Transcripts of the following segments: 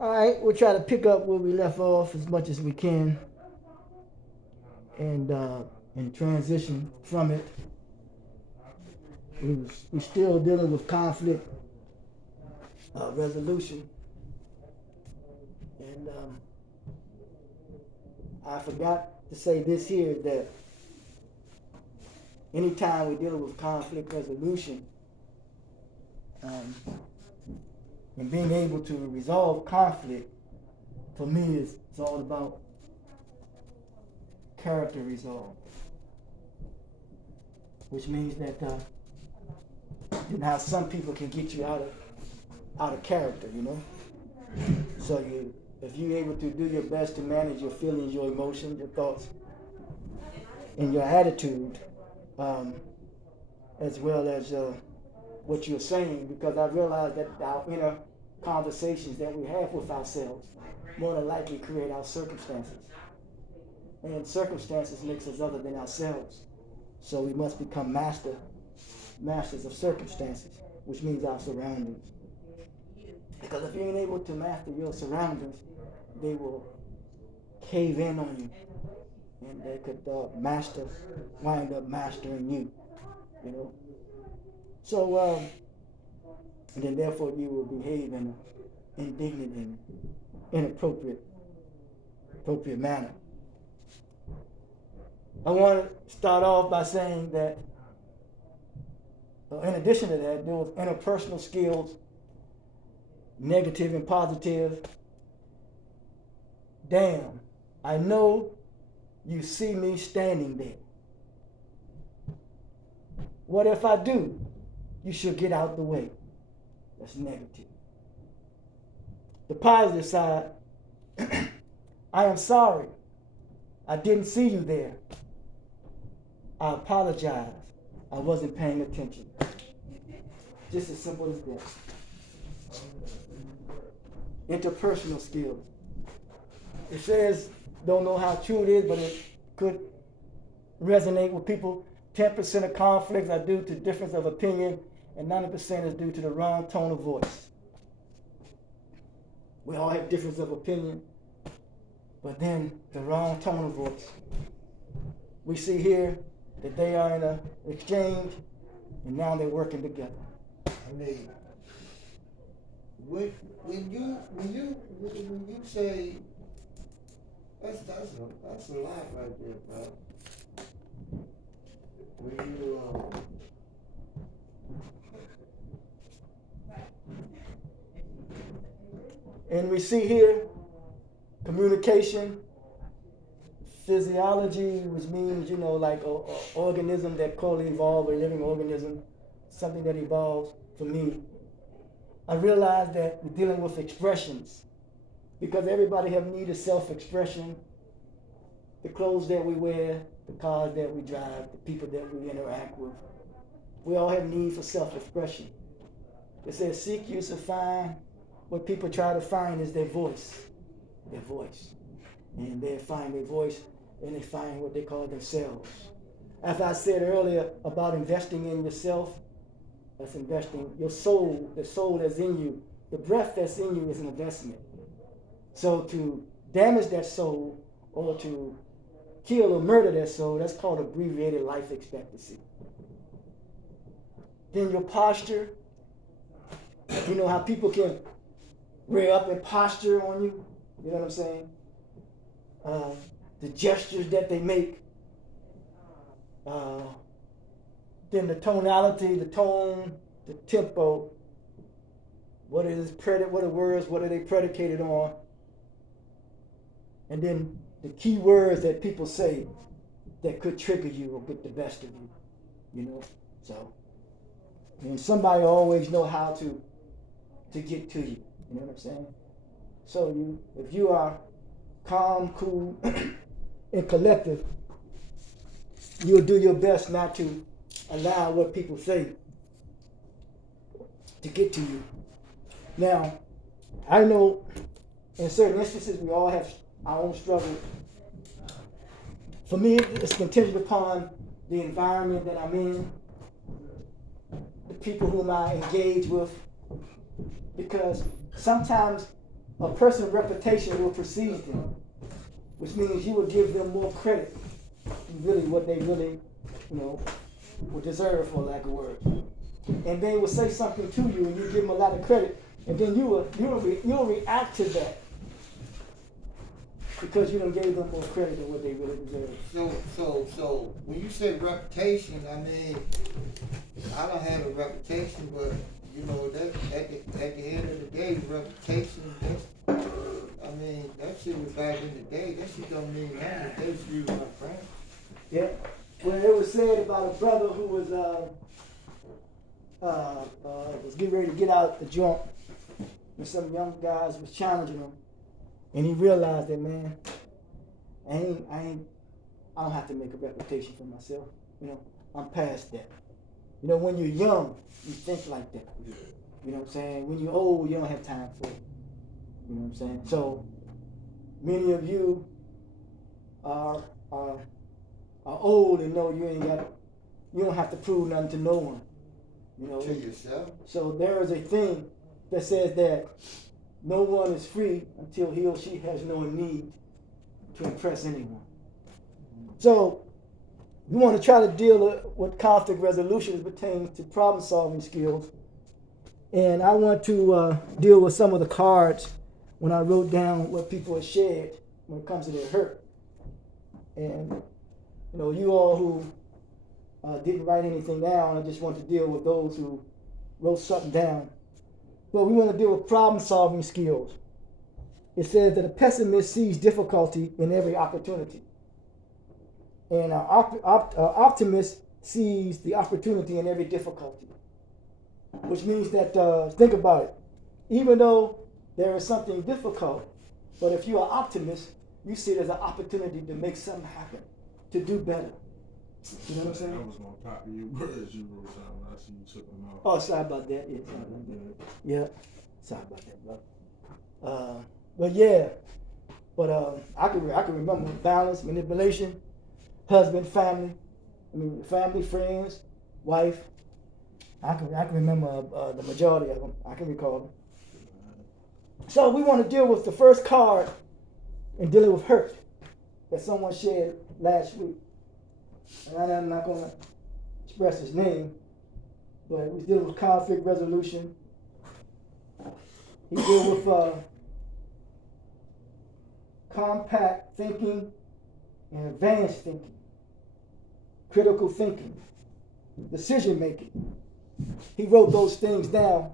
All right, we'll try to pick up where we left off as much as we can, and transition from it. We're still dealing with conflict resolution, and I forgot to say this here that anytime we're dealing with conflict resolution, and being able to resolve conflict, for me, it's all about character resolve, which means that and how some people can get you out of character, you know. So if you're able to do your best to manage your feelings, your emotions, your thoughts, and your attitude, as well as what you're saying, because I realize that our inner conversations that we have with ourselves more than likely create our circumstances. And circumstances makes us other than ourselves. So we must become masters of circumstances, which means our surroundings. Because if you ain't able to master your surroundings, they will cave in on you. And they could wind up mastering you, you know. So, and then therefore you will behave in an indignant and inappropriate manner. I want to start off by saying that, in addition to that, those interpersonal skills, negative and positive. Damn, I know you see me standing there. What if I do? You should get out the way. That's negative. The positive side, I am sorry. I didn't see you there. I apologize. I wasn't paying attention. Just as simple as that. Interpersonal skills. It says, don't know how true it is, but it could resonate with people. 10% of conflicts are due to difference of opinion, and 90% is due to the wrong tone of voice. We all have difference of opinion, but then the wrong tone of voice. We see here that they are in an exchange, and now they're working together. I mean, when you say that's a lot right there, bro. When you And we see here communication, physiology, which means, like an organism that co-evolved, a living organism, something that evolves. For me, I realize that we're dealing with expressions, because everybody have need of self-expression. The clothes that we wear, the cars that we drive, the people that we interact with. We all have need for self-expression. It says, seek you to find. What people try to find is their voice. Their voice. And they find their voice, and they find what they call themselves. As I said earlier about investing in yourself, that's investing your soul, the soul that's in you. The breath that's in you is an investment. So to damage that soul or to kill or murder that soul, that's called abbreviated life expectancy. Then your posture, you know how people can rear up and posture on you, you know what I'm saying? The gestures that they make, then the tonality, the tone, the tempo, what are words, what are they predicated on? And then the key words that people say that could trigger you or get the best of you, you know? So, and somebody always know how to get to you, you know what I'm saying? So if you are calm, cool, and collective, you'll do your best not to allow what people say to get to you. Now, I know in certain instances we all have our own struggle. For me, it's contingent upon the environment that I'm in, the people whom I engage with, because sometimes a person's reputation will precede them, which means you will give them more credit than really what they really, would deserve, for lack of words. And they will say something to you, and you give them a lot of credit, and then you'll react to that because you done gave them more credit than what they really deserve. So when you say reputation, I mean, I don't have a reputation, but that at the end of the day, reputation. I mean, that shit was back in the day. That shit don't mean nothing. They just use my friend. Yeah. Well, it was said about a brother who was getting ready to get out the joint, and some young guys was challenging him, and he realized that, man, I don't have to make a reputation for myself. I'm past that. When you're young, you think like that. Yeah. You know what I'm saying? When you're old, you don't have time for it. You know what I'm saying? So many of you are old and know you don't have to prove nothing to no one. To yourself. So there is a thing that says that no one is free until he or she has no need to impress anyone. So we want to try to deal with conflict resolution as pertains to problem solving skills. And I want to deal with some of the cards when I wrote down what people have shared when it comes to their hurt. And you all who didn't write anything down, I just want to deal with those who wrote something down. But we want to deal with problem solving skills. It says that a pessimist sees difficulty in every opportunity. And an optimist sees the opportunity in every difficulty. Which means that, think about it, even though there is something difficult, but if you're an optimist, you see it as an opportunity to make something happen, to do better. You know what I'm saying? I was going to copy your words you wrote down. I see you took them out. Oh, sorry about that. Yeah, sorry about that. Yeah, sorry about that, brother. But yeah, I can remember balance, manipulation, husband, family, friends, wife. I can remember the majority of them. I can recall them. So we want to deal with the first card in dealing with hurt that someone shared last week. And I'm not going to express his name, but he was dealing with conflict resolution. He dealt with compact thinking and advanced thinking, critical thinking, decision making. He wrote those things down,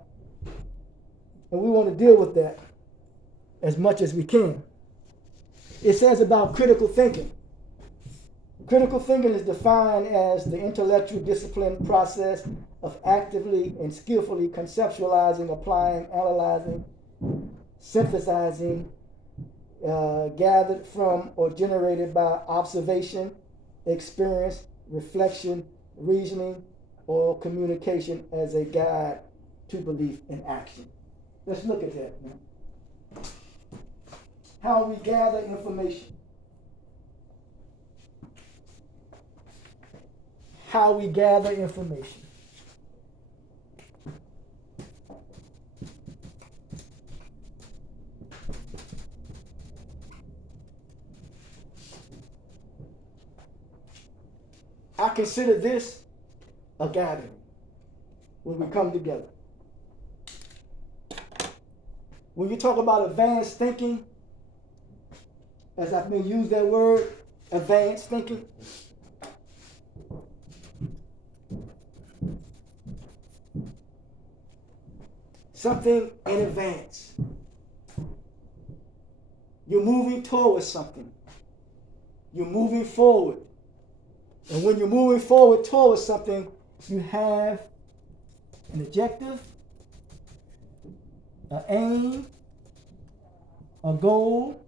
and we want to deal with that as much as we can. It says about critical thinking. Critical thinking is defined as the intellectual discipline process of actively and skillfully conceptualizing, applying, analyzing, synthesizing, gathered from or generated by observation, experience, reflection, reasoning, or communication as a guide to belief and action. Let's look at that now. How we gather information. How we gather information. I consider this a gathering when we come together. When you talk about advanced thinking, as I've been used that word, advanced thinking, something in advance. You're moving towards something. You're moving forward. And when you're moving forward towards something, you have an objective, an aim, a goal,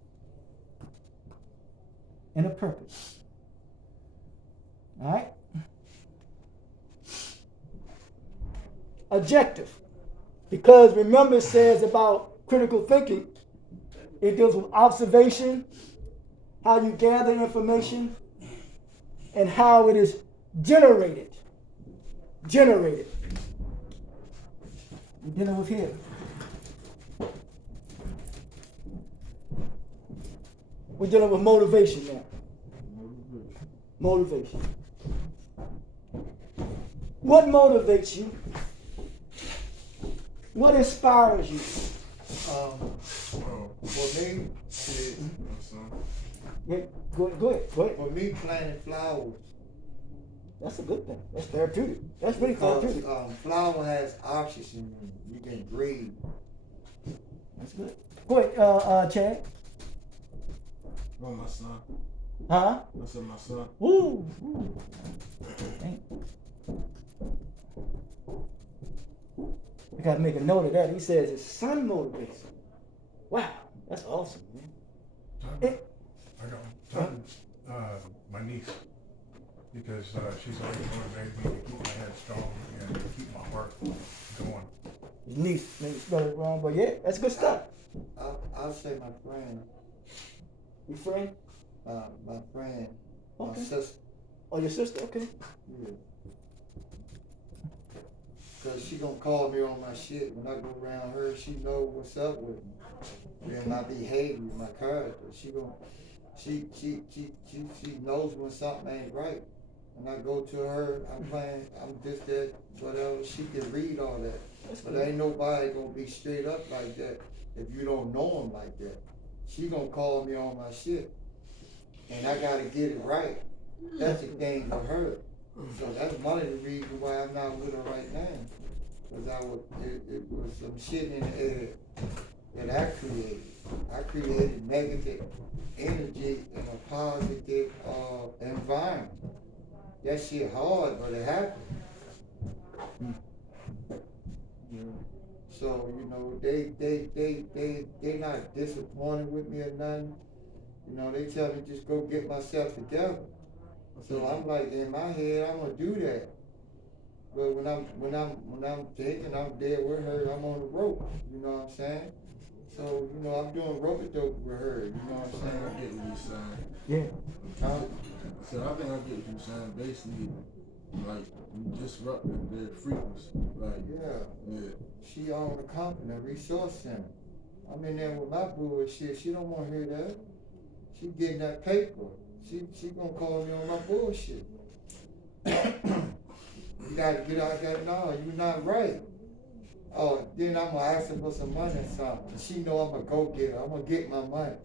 and a purpose. All right? Objective. Because remember, it says about critical thinking, it deals with observation, how you gather information, and how it is generated. Generated. We're dealing with here. We're dealing with motivation now. Motivation. Motivation. What motivates you? What inspires you? For me, shit, My son. Yeah, go ahead. for me, planting flowers. That's a good thing. That's therapeutic. That's really Because therapeutic. flower has oxygen. You can breathe. That's good. Go ahead, Chad. Oh, my son. Huh? I said my son. Woo. Woo. Dang. I gotta make a note of that. He says his son motivates him. Wow, that's awesome, man. I got my niece, because she's always motivated me to keep my head strong and to keep my heart going. His niece, maybe spell it wrong, but yeah, that's good stuff. I'll say my friend. Your friend? My friend. Okay. My sister. Oh, your sister? Okay. Yeah. Cause she gonna call me on my shit when I go around her. She know what's up with me, and my behavior, my character. She knows when something ain't right. When I go to her, I'm playing, I'm this, that, whatever. She can read all that. But ain't nobody gonna be straight up like that if you don't know them like that. She gonna call me on my shit, and I gotta get it right. That's the thing with her. So that's one of the reasons why I'm not with her right now. Cause it was some shit in the air that I created. I created negative energy in a positive environment. That shit hard, but it happened. So, you know, they not disappointed with me or nothing. You know, they tell me just go get myself together. So I'm like, in my head, I'm gonna do that. But when I'm thinking I'm there with her, I'm on the rope. You know what I'm saying? So, you know, I'm doing rope-a-dope with her. You know what I'm I saying? get what you're saying. Yeah. So I think I get what you're saying. Basically, like, you disrupting their frequency. Like, Yeah. She owned a company, a resource center. I'm in there with my bullshit. She don't want to hear that. She getting that paper. She gonna call me on my bullshit. You gotta get out there now. You not right. Oh, then I'm gonna ask her for some money or something. She know I'm a go-getter. I'm gonna get my money.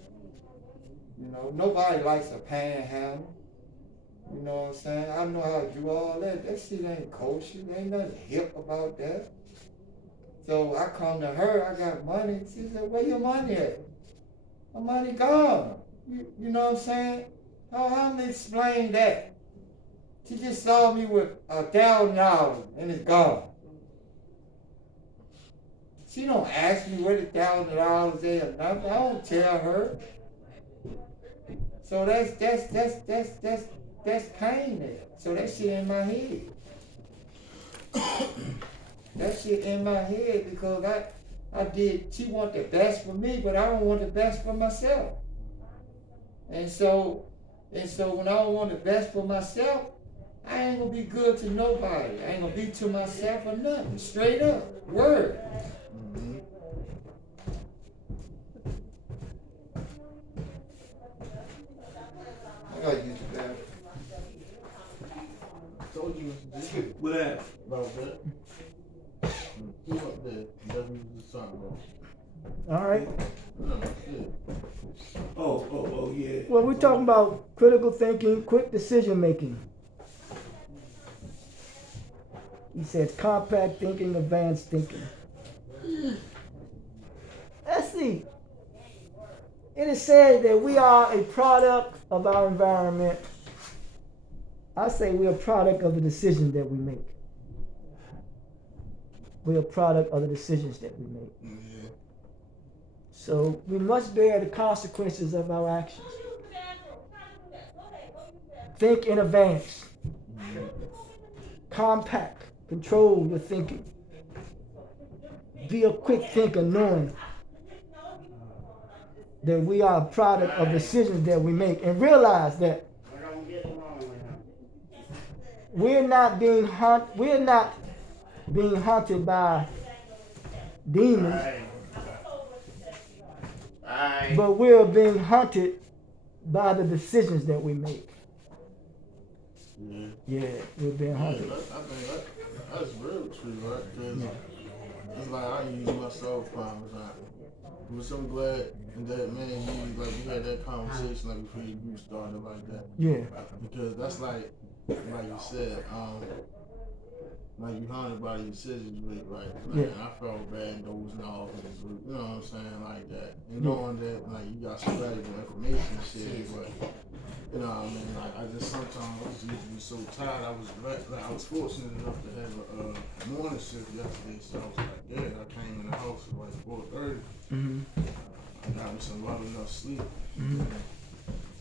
You know, nobody likes a panhandle. You know what I'm saying? I know how to do all that. That shit ain't kosher. There ain't nothing hip about that. So I come to her, I got money. She said, where your money at? My money gone. You know what I'm saying? How am I explain that? She just saw me with $1,000 and it's gone. She don't ask me where the $1,000 is or nothing. I don't tell her. So that's pain there. So that shit in my head. That shit in my head because she want the best for me, but I don't want the best for myself. And so when I don't want the best for myself, I ain't gonna be good to nobody. I ain't gonna be to myself or nothing. Straight up. Word. mm-hmm. I gotta use the bathroom. I told you What happened? about that. Who up there? That's what you was talking about. All right. No, shit. Oh, yeah. Well, we're talking about critical thinking, quick decision making. He says compact thinking, advanced thinking. Let's see. It is said that we are a product of our environment. I say we're a product of the decisions that we make. We're a product of the decisions that we make. Yeah. So we must bear the consequences of our actions. Think in advance. Compact. Control your thinking. Be a quick thinker, knowing that we are a product of decisions that we make, and realize that we're not being hunted by demons, but we're being hunted by the decisions that we make. Yeah. Yeah, we're being Yeah, haunted. I think that's real true, right? Because it's like I use myself prime example. But I'm glad that man, you had that conversation like before you started like that. Yeah. Because that's like you said, like you haunted by the decisions you make, right? Like, Yeah. I felt bad dozing off in the group, you know what I'm saying, like that. And Yeah. knowing that like you got some valuable information shared, but you know what I mean, like I just sometimes I just used to be so tired. I was fortunate enough to have a morning shift yesterday, so I was like, yeah, I came in the house at like 4:30. Mm-hmm. I got me some well enough sleep. Mm-hmm.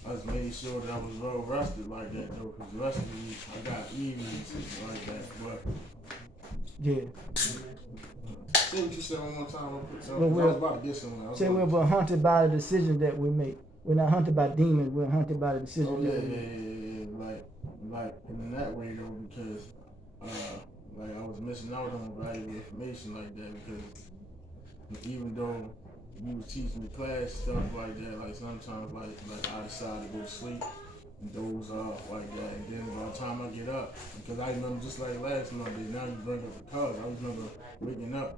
I just made sure that I was well rested like that though, because the rest of the week I got evenings like that. But Yeah. say what you said one more time. Well, I was about to get somewhere. Say we're haunted by the decisions that we make. We're not hunted by demons. We're hunted by the decisions Oh that yeah, we yeah, make. yeah, yeah. Like in that way though, because like I was missing out on valuable information like that because even though you was teaching the class stuff like that, like sometimes like I decide to go to sleep and doze off like that, and then by the time I get up, because I remember just like last Monday, now you bring up the card. I remember waking up,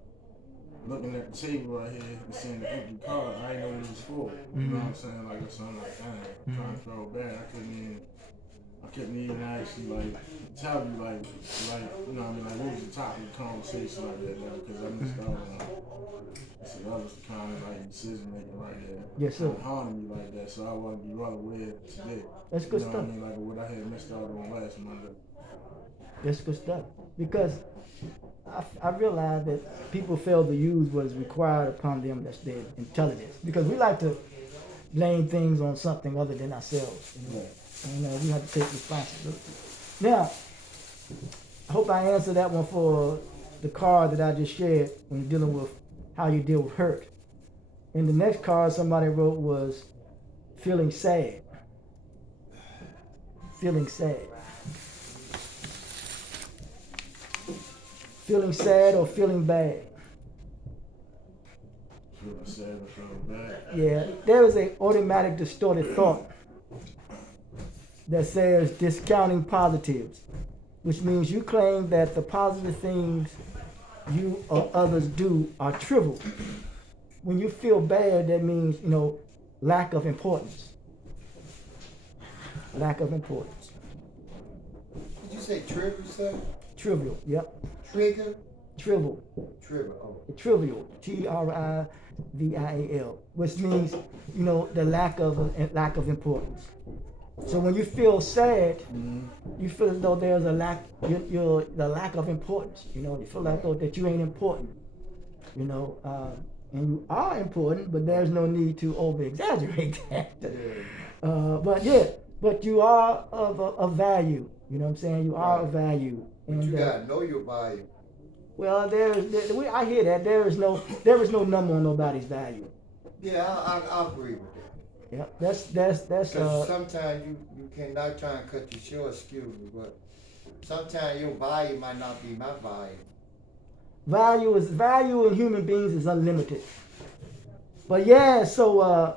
looking at the table right here and seeing the empty card. I didn't know what it was for. You know what I'm saying? Like so I'm like, dang, kind of felt bad. I couldn't even actually like tell you like you know what I mean, like what was the topic of the conversation like that now, because I missed out on it. So that was the kind of like decision making right there. Yes, sir. Haunting me like that, so I want to be well aware today. That's good You know stuff. what I mean? Like what I had missed out on last Monday. That's good stuff. Because I realize that people fail to use what is required upon them, that's their intelligence. Because we like to blame things on something other than ourselves. You know? Right. And we have to take responsibility. Now, I hope I answered that one for the card that I just shared when dealing with how you deal with hurt. And the next card somebody wrote was feeling sad. Feeling sad. Feeling sad or feeling bad. Feeling sad or feeling bad. Yeah, there is an automatic distorted thought that says discounting positives, which means you claim that the positive things you or others do are trivial. When you feel bad, that means, lack of importance. Lack of importance. Did you say trivial, sir? Trivial, yep. Trigger? Trivial. Trivial. Oh. Trivial. Trivial, which means, the lack of importance. So when you feel sad, you feel as though there's a lack, the lack of importance. You feel like though that you ain't important. And you are important, but there's no need to over exaggerate that. But you are of value. You know what I'm saying? You are of value. But you gotta know your value. Well, I hear that there is no number on nobody's value. Yeah, I agree with that. Yeah, that's. Because sometimes you cannot try and cut you short, excuse me, but sometimes your value might not be my value. Value in human beings is unlimited. But yeah, so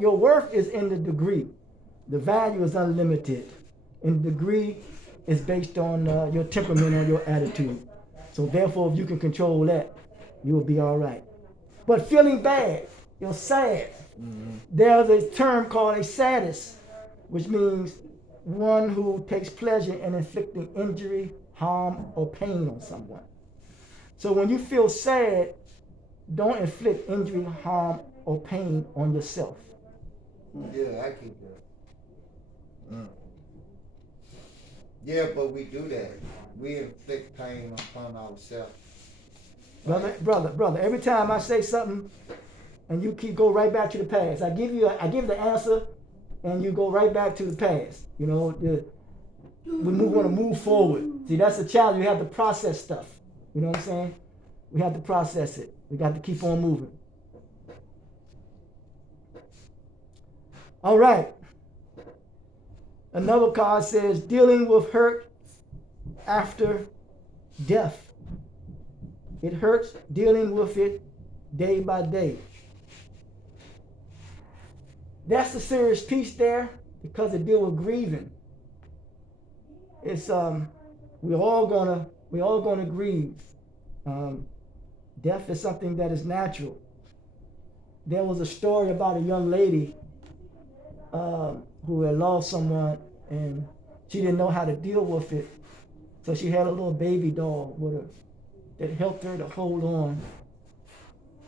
your worth is in the degree. The value is unlimited, and the degree is based on your temperament or your attitude. So therefore, if you can control that, you will be all right. But feeling bad, you're sad. Mm-hmm. There's a term called a sadist, which means one who takes pleasure in inflicting injury, harm, or pain on someone. So when you feel sad, don't inflict injury, harm, or pain on yourself. Yeah, I can do it. Yeah, but we do that. We inflict pain upon ourselves. Brother, every time I say something and you go right back to the past, I give the answer and you go right back to the past. We want to move forward. See, that's the challenge. We have to process stuff. You know what I'm saying? We have to process it. We got to keep on moving. All right. Another card says dealing with hurt after death. It hurts dealing with it day by day. That's a serious piece there because it deals with grieving. It's we're all gonna grieve. Death is something that is natural. There was a story about a young lady who had lost someone and she didn't know how to deal with it. So she had a little baby doll with her that helped her to hold on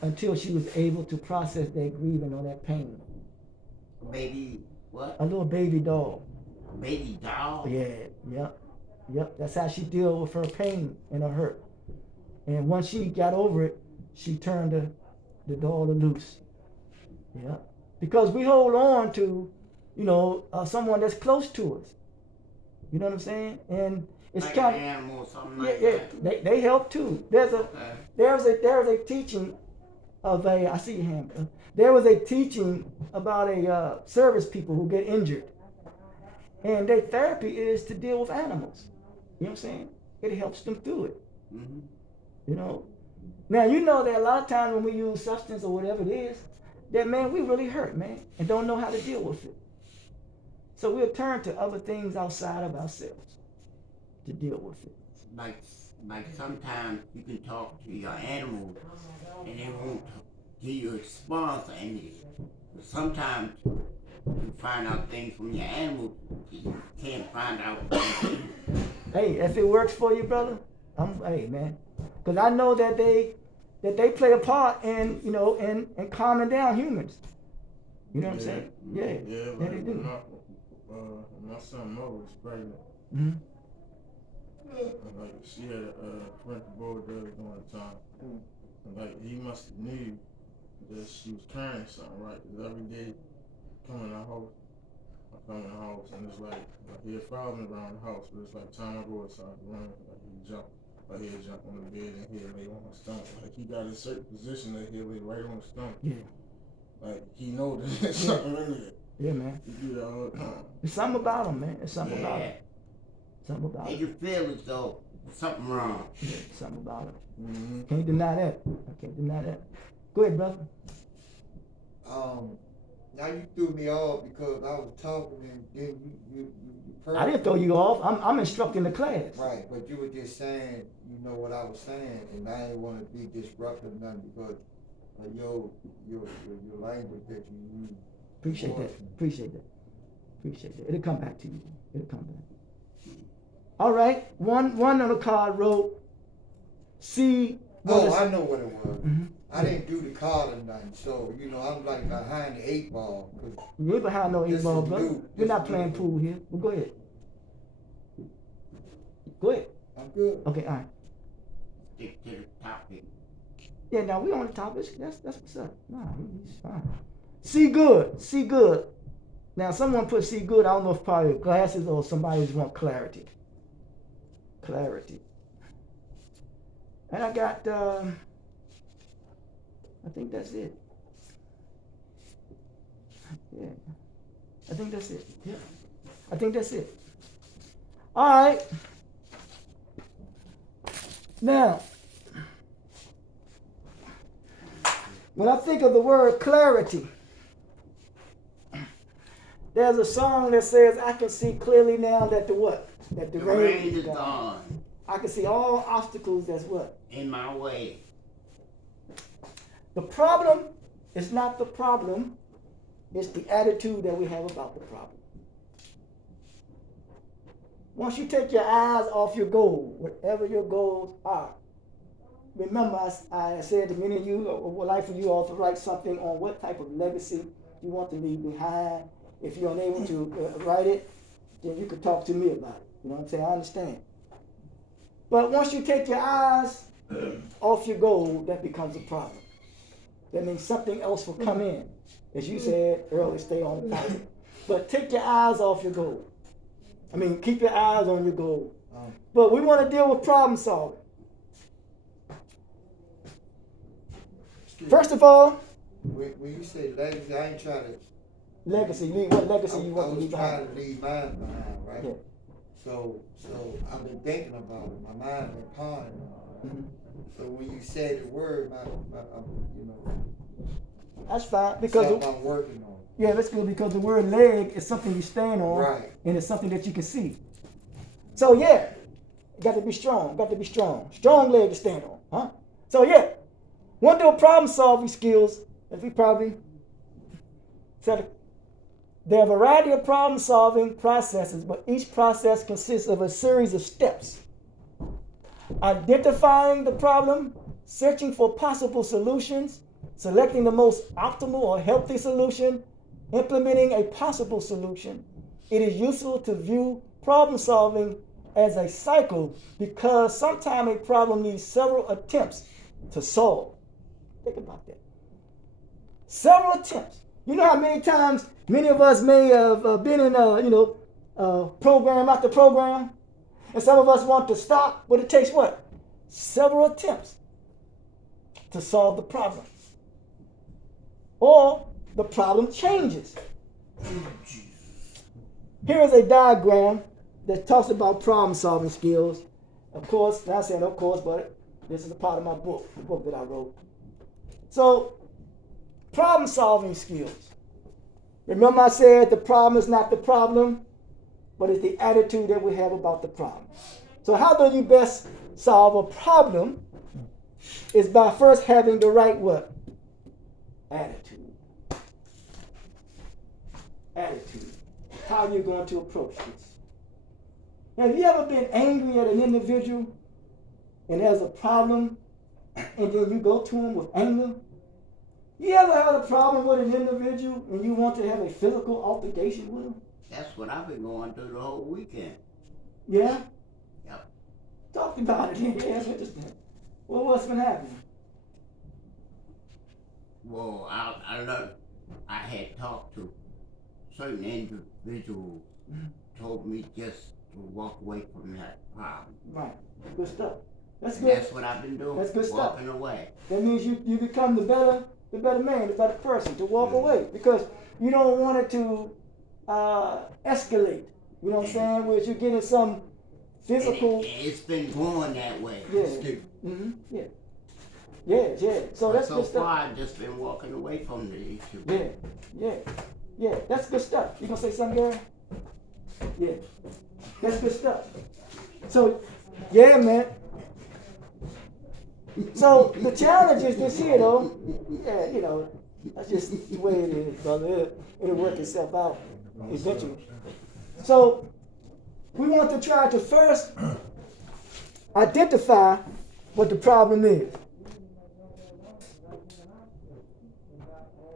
until she was able to process that grieving or that pain. Baby, what? A little baby doll. Baby doll? Yeah. That's how she dealt with her pain and her hurt. And once she got over it, she turned the doll loose. Yeah. Because we hold on to, someone that's close to us. You know what I'm saying? And it's like kind an animal or something of, like yeah, that. they help too. There's Okay. a teaching of I see your hand, bro. There was a teaching about a service people who get injured. And their therapy is to deal with animals. You know what I'm saying? It helps them through it. Mm-hmm. Now, you know that a lot of times when we use substance or whatever it is, that, man, we really hurt, man, and don't know how to deal with it. So we'll turn to other things outside of ourselves to deal with it. Like sometimes you can talk to your animals and they won't give you a response, and sometimes you find out things from your animals you can't find out. Hey, if it works for you, brother, hey, man, because I know that they play a part in in calming down humans. You know what I'm saying? Yeah, Like they do. my son Mo was pregnant. Mm-hmm. And like she had a parental board during the time. And like he must have knew that she was carrying something, right? Because every day come in the house, I come in the house and it's like he'll follow me around the house, but it's like time I go outside the room, like he'll jump on the bed and he'll lay on his stomach. Like he got a certain position that he'll lay right on his stomach. Yeah. Like he knows that there's something in there. Yeah, man. He do that all the time. There's something about him, man. There's something about him. Something about Make him. you feel as though something wrong. Yeah, something about him. Mm-hmm. Can't deny that. I can't deny that. Go ahead, brother. Now you threw me off because I was talking and then you I didn't throw you off. I'm instructing the class. Right, but you were just saying, what I was saying, and I didn't want to be disruptive or nothing because your language that you use. Appreciate that. It'll come back to you. It'll come back. All right. One on the card wrote C. I know what it was. Mm-hmm. I didn't do the card or nothing, so I'm like behind the 8 ball. You ain't behind no 8 ball, brother. We're not playing new. pool here. Well, go ahead. Go ahead. I'm good. Okay, all right. Stick to the topic. Yeah, now we on the topic. That's what's up. Nah, he's fine. See good. Now someone put see good. I don't know if probably glasses or somebody just want clarity. And I got I think that's it. Yeah. I think that's it. Yeah. I think that's it. All right. Now, when I think of the word clarity, there's a song that says, I can see clearly now that the what? That the rain is gone. I can see all obstacles that's what? In my way. The problem is not the problem, it's the attitude that we have about the problem. Once you take your eyes off your goal, whatever your goals are, remember I said to many of you, or would like for you all to write something on what type of legacy you want to leave behind. If you're unable to write it, then you could talk to me about it. You know what I'm saying? I understand. But once you take your eyes off your goal, that becomes a problem. That means something else will come in. As you said earlier, stay on topic. But take your eyes off your goal. Keep your eyes on your goal. But we want to deal with problem solving. First of all, when you say legacy, I ain't trying to. Legacy. What legacy you want to I was leave trying behind? to leave mine behind, right? Yeah. So I've been thinking about it. My mind been pondering on it. Mm-hmm. So when you said the word, That's fine because something I'm working on. yeah, that's good because the word leg is something you stand on, Right. and it's something that you can see. So yeah, got to be strong. Got to be strong. Strong leg to stand on, huh? So yeah, one of the problem solving skills, as we probably said, there are a variety of problem solving processes, but each process consists of a series of steps. Identifying the problem, searching for possible solutions, selecting the most optimal or healthy solution, implementing a possible solution. It is useful to view problem solving as a cycle because sometimes a problem needs several attempts to solve. Think about that. Several attempts. You know how many times many of us may have been in program after program, and some of us want to stop, but it takes what? Several attempts to solve the problem. Or the problem changes. Here is a diagram that talks about problem solving skills. Of course, not saying of course, but this is a part of my book, the book that I wrote. So, problem solving skills. Remember I said the problem is not the problem, but it's the attitude that we have about the problem. So how do you best solve a problem is by first having the right what? Attitude. Attitude. How you're going to approach this. Have you ever been angry at an individual and there's a problem and then you go to him with anger? You ever had a problem with an individual and you want to have a physical altercation with him? That's what I've been going through the whole weekend. Yeah? Yep. Talk about it. Yeah, it's interesting. Well, what's been happening? Well, I learned, I had talked to certain individuals, told me just to walk away from that problem. Right. Good stuff. That's And good. that's what I've been doing. That's good stuff. Walking away. That means you become the better man, the better person to walk away because you don't want it to escalate. You know what I'm saying? Where you're getting some physical. It's been going that way. Yeah. Excuse me. Mm-hmm. Yeah. Yeah. So that's So good stuff. far, I've just been walking away from the issue. Yeah. That's good stuff. You gonna say something, Gary? Yeah. That's good stuff. So, yeah, man. So the challenge is this here, though. Yeah, that's just the way it is, brother. It'll work itself out eventually. So we want to try to first identify what the problem is.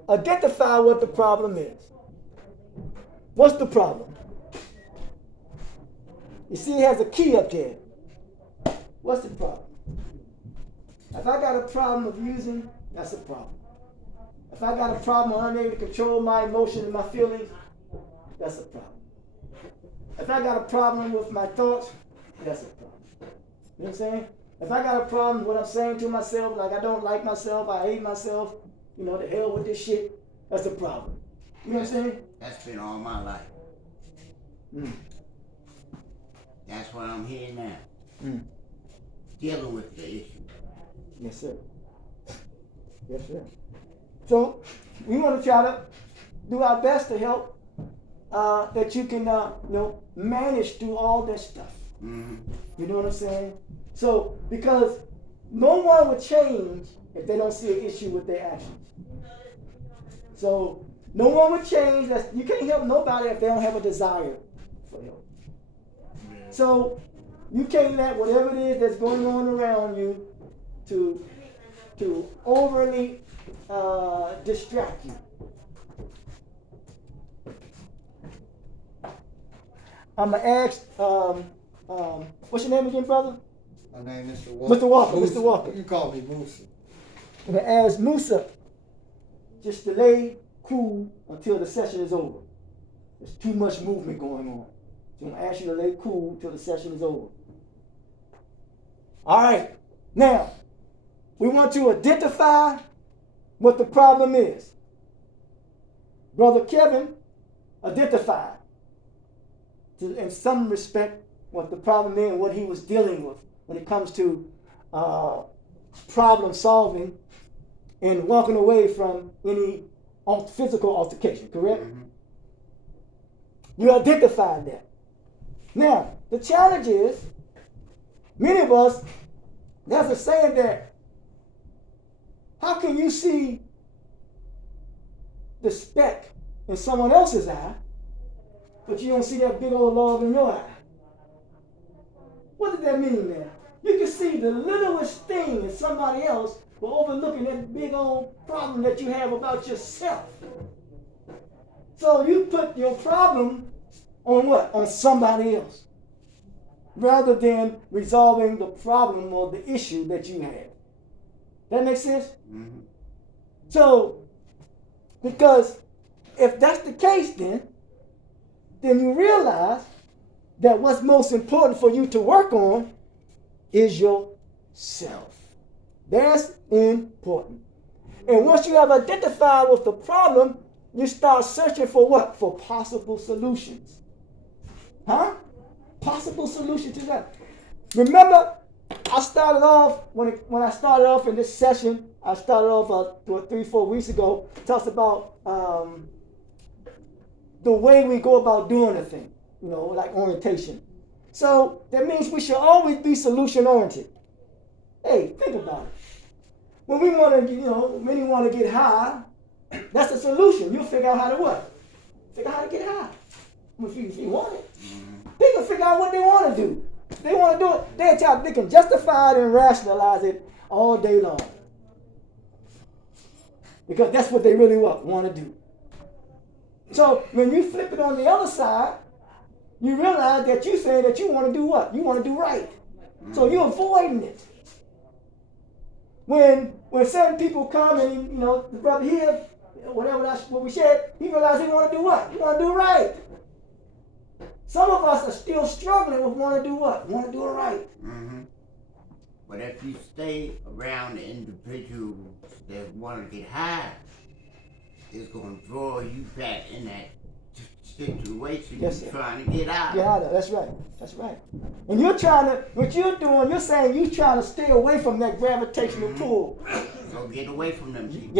Identify what the problem is. What's the problem? You see, it has a key up there. What's the problem? If I got a problem of using, that's a problem. If I got a problem of unable to control my emotions and my feelings, that's a problem. If I got a problem with my thoughts, that's a problem. You know what I'm saying? If I got a problem with what I'm saying to myself, like I don't like myself, I hate myself, the hell with this shit, that's a problem. You know what I'm saying? That's been all my life. Mm. That's why I'm here now. Mm. Dealing with the issue. Yes, sir. Yes, sir. So we want to try to do our best to help that you can, manage through all that stuff. Mm-hmm. You know what I'm saying? So because no one would change if they don't see an issue with their actions. So no one would change. You can't help nobody if they don't have a desire for help. So you can't let whatever it is that's going on around you to overly distract you. I'm gonna ask, what's your name again, brother? My name is Mr. Walker. Mr. Walker. Musa. Mr. Walker. You can call me Musa. I'm gonna ask Musa just to lay cool until the session is over. There's too much movement going on. So I'm gonna ask you to lay cool till the session is over. All right. Now, we want to identify what the problem is. Brother Kevin identified, in some respect, what the problem is and what he was dealing with when it comes to problem solving and walking away from any physical altercation, correct? Mhm. You identified that. Now, the challenge is, many of us, there's a saying that, how can you see the speck in someone else's eye, but you don't see that big old log in your eye? What does that mean, man? You can see the littlest thing in somebody else, but overlooking that big old problem that you have about yourself. So you put your problem on what? On somebody else, rather than resolving the problem or the issue that you have. That makes sense? Mhm. So, because if that's the case, then you realize that what's most important for you to work on is yourself. That's important. And once you have identified with the problem, you start searching for what? For possible solutions. Huh? Possible solution to that. Remember, I started off, when I started off in this session, I started off 3-4 weeks ago, talks about the way we go about doing a thing, like orientation. So that means we should always be solution oriented. Hey, think about it. When we want to, many want to get high, that's a solution. You'll figure out how to what? Figure out how to get high. If you want it. They can figure out what they want to do. If they want to do it, they can justify it and rationalize it all day long. Because that's what they really want to do. So when you flip it on the other side, you realize that you say that you want to do what? You want to do right. So you're avoiding it. When certain people come and, the brother here, whatever what we said, he realized he want to do what? He want to do right. Some of us are still struggling with want to do what? Want to do it right. Mhm. But if you stay around the individuals that want to get high, it's going to draw you back in that situation Yes, you're sir. trying to get out. Get out of it. That's right. That's right. And you're trying to, what you're doing, you're saying you're trying to stay away from that gravitational pull. So get away from them people.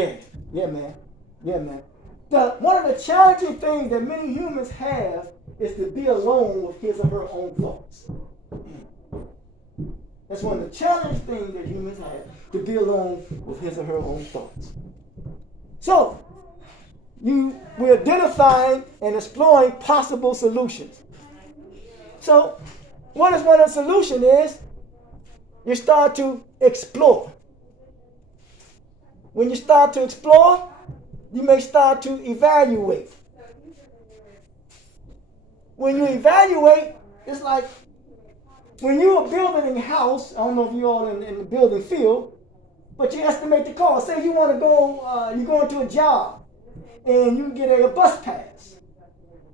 Yeah, man. Yeah, man. One of the challenging things that many humans have is to be alone with his or her own thoughts. That's one of the challenging things that humans have, to be alone with his or her own thoughts. So, we're identifying and exploring possible solutions. So, what is one of the solutions is, you start to explore. When you start to explore, you may start to evaluate. When you evaluate, it's like when you are building a house. I don't know if you're all in the building field, but you estimate the cost. Say you want to go, you go into a job, and you get a bus pass.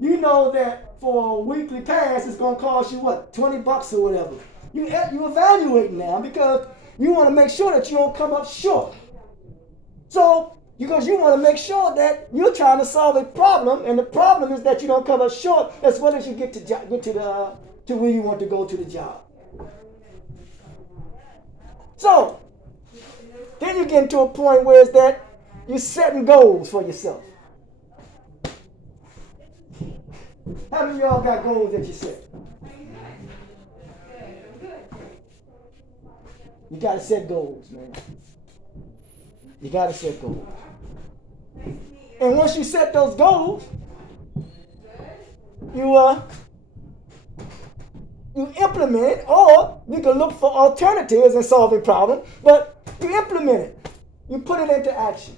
You know that for a weekly pass, it's going to cost you what, $20 or whatever. You evaluate now because you want to make sure that you don't come up short. So, because you want to make sure that you're trying to solve a problem, and the problem is that you don't come up short as well as you get to where you want to go to the job. So, then you get to a point where it's that you're setting goals for yourself. How many of y'all got goals that you set? You got to set goals, man. You got to set goals. And once you set those goals, you implement it, or you can look for alternatives in solving problems, but you implement it. You put it into action.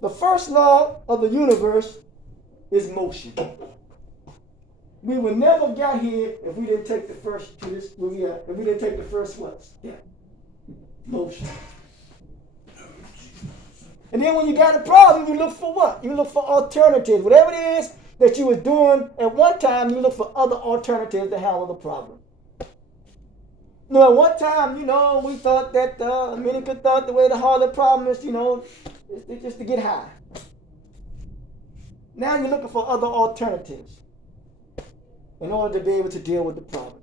The first law of the universe is motion. We would never get here if we didn't take the first if we didn't take the first steps. Yeah. Motion. And then when you got a problem, you look for what? You look for alternatives. Whatever it is that you were doing at one time, you look for other alternatives to handle the problem. At one time, we thought that, many could thought the way to handle the problem is, is just to get high. Now you're looking for other alternatives in order to be able to deal with the problem.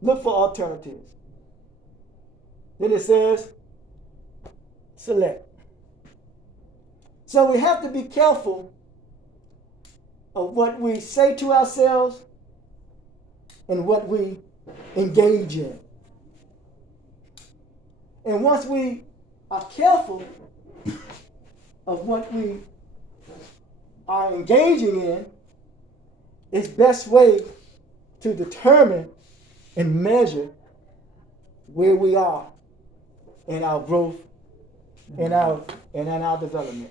Look for alternatives. Then it says, select. So we have to be careful of what we say to ourselves and what we engage in. And once we are careful of what we are engaging in, it's best way to determine and measure where we are in our growth and in our development.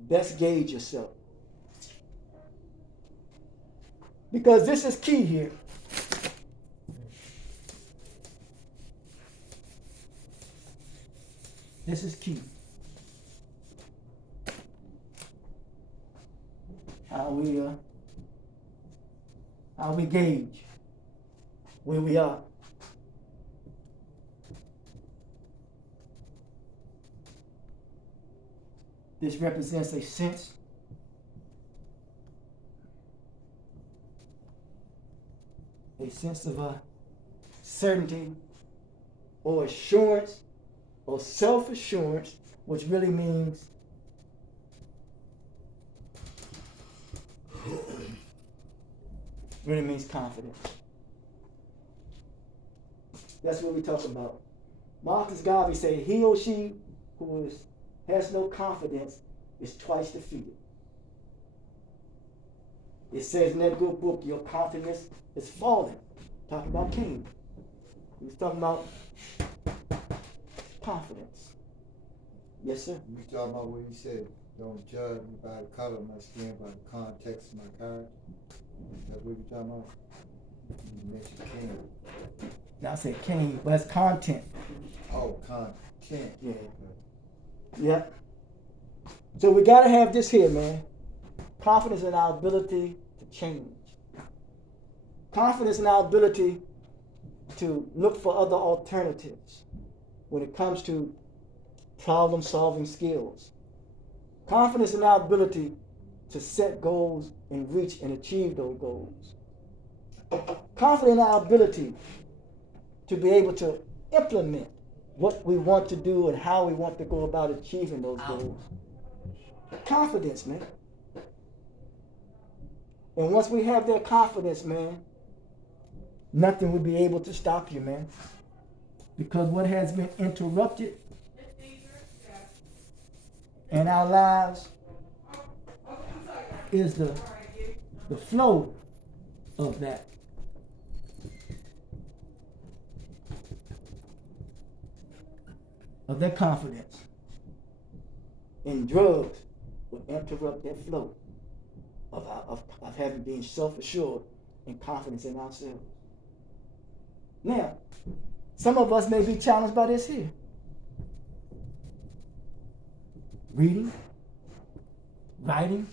Best gauge yourself. Because this is key here. This is key. How we gauge where we are. This represents a sense of certainty or assurance or self-assurance, which really means confidence. That's what we talk about. Marcus Garvey said, he or she who has no confidence is twice defeated. It says in that good book, your confidence is falling. Talking about Cain. He was talking about confidence. Yes, sir. You talking about what he said, don't judge me by the color of my skin, by the context of my character? That's what you talking about? You mentioned Cain. Now I said Cain, but it's content. Oh, content. Yeah. Yeah. So we gotta have this here, man. Confidence in our ability to change. Confidence in our ability to look for other alternatives when it comes to problem-solving skills. Confidence in our ability to set goals and reach and achieve those goals. Confidence in our ability to be able to implement what we want to do and how we want to go about achieving those goals. Confidence, man. And once we have that confidence, man, nothing will be able to stop you, man. Because what has been interrupted in our lives is the flow of that. Of their confidence. And drugs will interrupt that flow of having being self-assured and confidence in ourselves. Now, some of us may be challenged by this here. Reading, writing,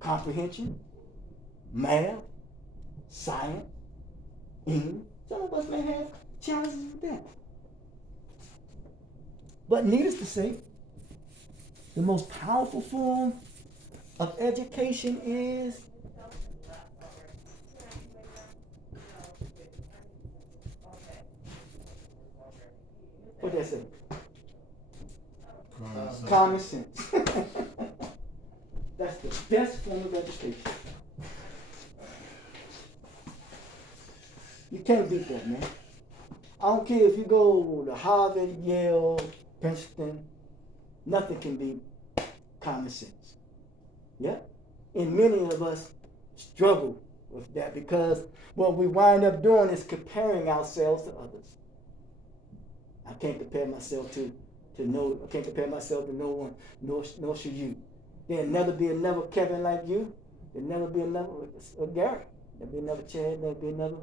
comprehension, math, science, English. Some of us may have challenges with that. But needless to say, the most powerful form of education is what did I say? Common sense. That's the best form of education. You can't beat that, man. I don't care if you go to Harvard, Yale, Princeton, nothing can beat common sense. Yeah? And many of us struggle with that because what we wind up doing is comparing ourselves to others. I can't compare myself to I can't compare myself to no one, nor should you. There'll never be another Kevin like you. There'll never be another Gary. There'll be another Chad. There'll be another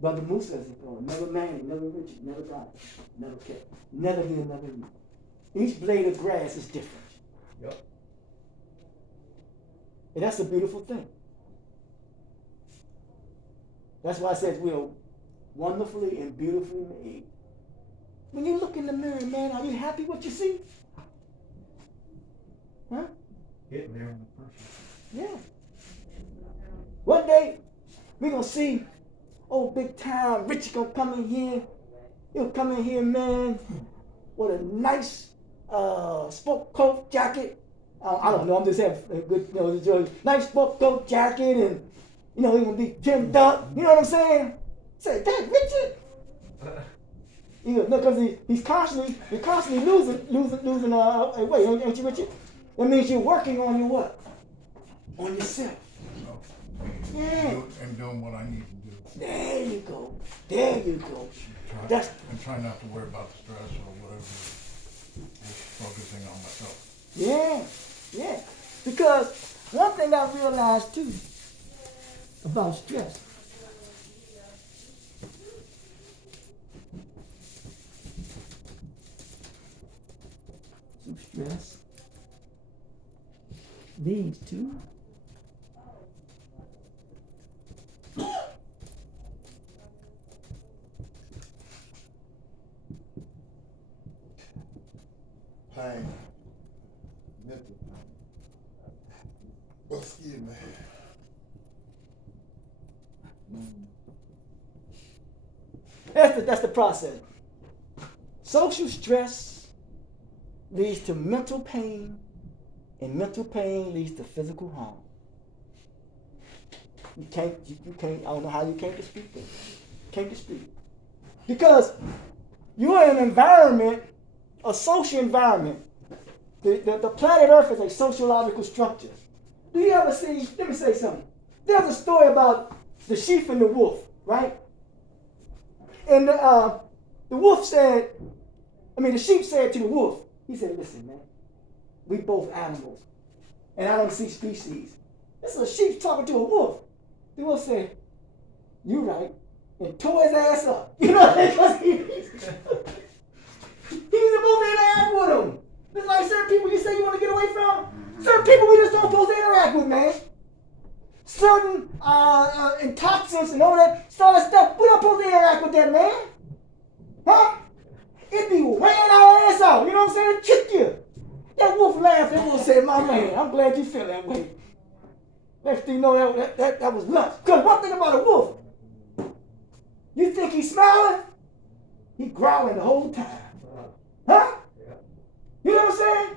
Brother Moose, as he called, never Manny, never Richard, never God, never Kevin. Never be another you. Each blade of grass is different. Yep. And that's a beautiful thing. That's why I said we are wonderfully and beautifully made. When you look in the mirror, man, are you happy with what you see? Huh? Getting there on the person. Yeah. One day, we're going to see oh, big time, Richie gonna come in here. He'll come in here, man, with a nice sport coat jacket. I don't know, I'm just having a good, nice sport coat jacket, and, he's gonna be trimmed up. You know what I'm saying? Say, that Richard. No, because you're constantly losing weight, ain't you, Richard? That means you're working on your what? On yourself. So, Yeah. and doing what I need to do. There you go. There you go. And try not to worry about the stress or whatever. Just focusing on myself. Yeah, yeah. Because one thing I realized too about stress. Some stress leads to Pain. Mental pain. Oh, excuse me. that's the process. Social stress leads to mental pain, and mental pain leads to physical harm. You can't, I don't know how you can't dispute that. Can't dispute it. Because you're in an environment, a social environment. The planet Earth is a sociological structure. Do you ever see, let me say something. There's a story about the sheep and the wolf, right? And the sheep said to the wolf, he said, listen, man, we both animals, and I don't see species. This is a sheep talking to a wolf. The wolf said, you right, and tore his ass up. You know, because he's supposed to interact with him. It's like certain people you say you want to get away from. Certain people we just don't supposed to interact with, man. Certain intoxicants and all that stuff, we don't supposed to interact with that, man. Huh? It be weighing our ass out, you know what I'm saying? Kick you. That wolf laughed, that wolf said, my man, I'm glad you feel that way. Next thing you know, that was nuts. Because one thing about a wolf, you think he's smiling? He growling the whole time. Huh? You know what I'm saying?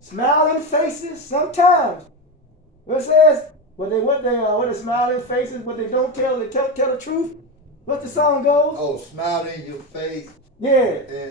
Smiling faces sometimes. What says, what they smiling faces, what they don't tell, they tell the truth. What the song goes? Oh, smile in your face. Yeah. And